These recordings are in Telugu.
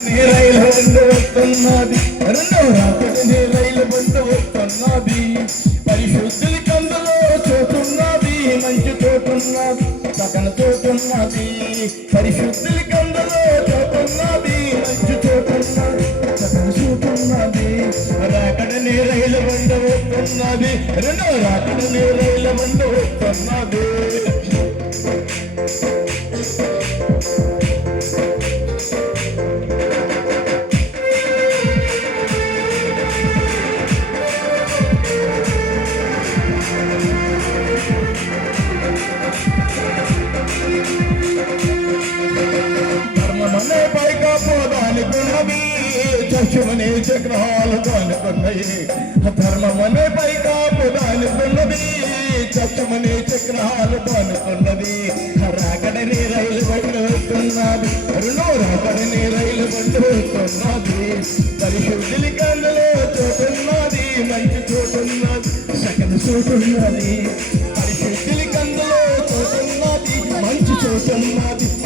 నీ రైలు బండు వస్తున్నది రెండో రాత్రి నీ రైలు బండు వస్తున్నది పరిశుద్ధులకి కందులో చోటున్నది మంచి చోటున్నది సకల చోటున్నది పరిశుద్ధులకి కందులో చోటున్నది మంచి చోటున్నది సకల చోటున్నది రాకడ నీ రైలు బండు వస్తున్నది రెండో రాకడ నీ రైలు బండు వస్తున్నది చక్షుమనే చక్రాలు దానికున్నది ధర్మమనే పైకాపు దానుకున్నది చక్షుమనే చక్రాలు దానుకున్నది రాకడని రైలు బండి వస్తున్నది అరుణో రాకడని రైలు బండి వస్తున్నది పరిశుద్ధులి కందులో చోటున్నది మంచి చోటున్నది సకల చోటున్నది పరిశుద్ధులి కందులో చోటున్నది మంచి చోటున్నది చోటున్నది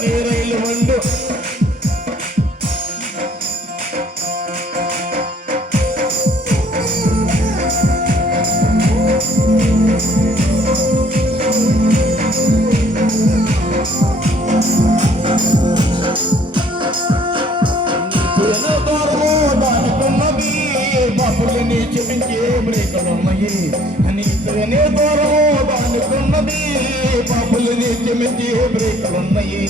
నీరైలు బండు దూరము చూపించే బ్రేకులున్నాయి నీతోనే దానికున్నది బాపులని చూపించే బ్రేకులున్నాయి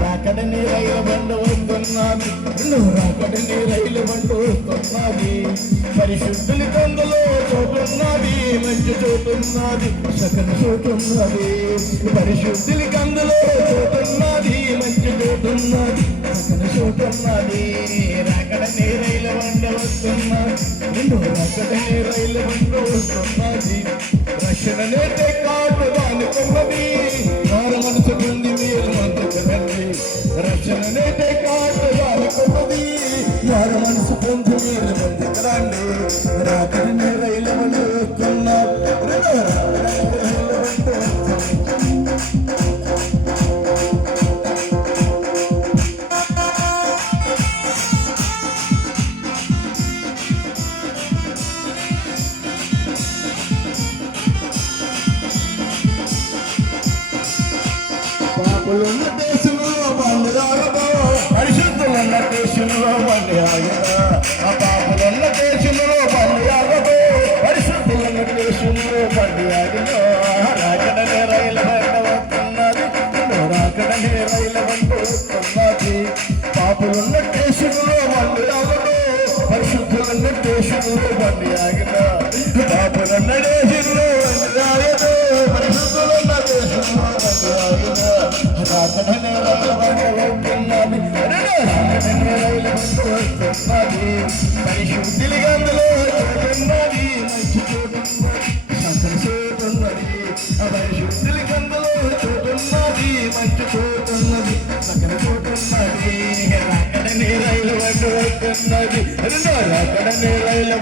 రాకడని రైలు బండు వస్తున్నది. నువ్వు రాకడని రైలు బండు వస్తున్నది. పరిశుద్ధుల కందులో చోటున్నది మంచి చోటున్నది సకల చోటున్నది పరిశుద్ధుల కందులో చోటున్నది మంచి చోటున్నది సకల చోటున్నది రాకడ రైలు బండ వస్తున్నది. నువ్వు రాకడ రైలు బండ వస్తున్నది. రక్షణ నేటే వార మనసు పొంది మీరు మందుకు రండి రాకడ రైలు బండ పాపులున్న దేశంలో బండి ఆగదు పరిశుద్ధులున్న దేశంలో బండి ఆగదా పాపులున్న దేశంలో బండి ఆగదు పరిశుద్ధులున్న దేశంలో బండి ఆగదా రాకడనే రైలు బండ వస్తున్నది రాకడనే రైలు బండ వస్తున్నది పరిశుద్ధిగా అందులో చోటున్నది రాకడనే రైలు